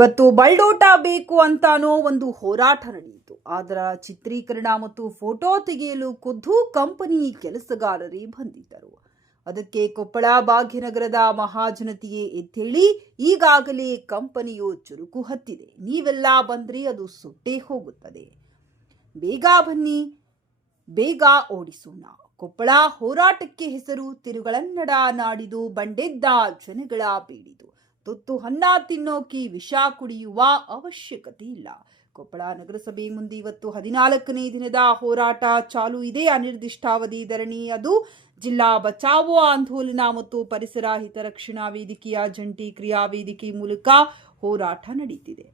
ಇವತ್ತು ಬಲ್ಡೋಟ ಬೇಕು ಅಂತಾನೋ ಒಂದು ಹೋರಾಟ ನಡೆಯಿತು. ಅದರ ಚಿತ್ರೀಕರಣ ಮತ್ತು ಫೋಟೋ ತೆಗೆಯಲು ಖುದ್ದು ಕಂಪನಿ ಕೆಲಸಗಾರರೇ ಬಂದಿದ್ದರು. ಅದಕ್ಕೆ ಕೊಪ್ಪಳ ಭಾಗ್ಯನಗರದ ಮಹಾಜನತೆಯೇ ಎದ್ದೇಳಿ ಈಗಾಗಲೇ ಕಂಪನಿಯು ಚುರುಕು ಹತ್ತಿದೆ. ನೀವೆಲ್ಲ ಬಂದ್ರೆ ಅದು ಸುಟ್ಟೇ ಹೋಗುತ್ತದೆ. ಬೇಗ ಬನ್ನಿ, ಬೇಗ ಓಡಿಸೋಣ. ಕೊಪ್ಪಳ ಹೋರಾಟಕ್ಕೆ ಹೆಸರು ತಿರುಗಳನ್ನಡ ನಾಡಿದು, ಬಂಡೆದ್ದ ಜನಗಳ ಬೀಡಿದು. ತುತ್ತು ಅನ್ನ ತಿನ್ನೋಕೆ ವಿಷ ಕುಡಿಯುವ ಅವಶ್ಯಕತೆ ಇಲ್ಲ. ಕೊಪ್ಪಳ ನಗರಸಭೆ ಮುಂದೆ ಇವತ್ತು 14ನೇ ದಿನದ ಹೋರಾಟ ಚಾಲು ಇದೆ. ಅನಿರ್ದಿಷ್ಟಾವಧಿ ಧರಣಿ. ಅದು ಜಿಲ್ಲಾ ಬಚಾವೋ ಆಂದೋಲನ ಮತ್ತು ಪರಿಸರ ಹಿತರಕ್ಷಣಾ ವೇದಿಕೆಯ ಜಂಟಿ ಕ್ರಿಯಾ ವೇದಿಕೆ ಮೂಲಕ ಹೋರಾಟ ನಡೀತಿದೆ.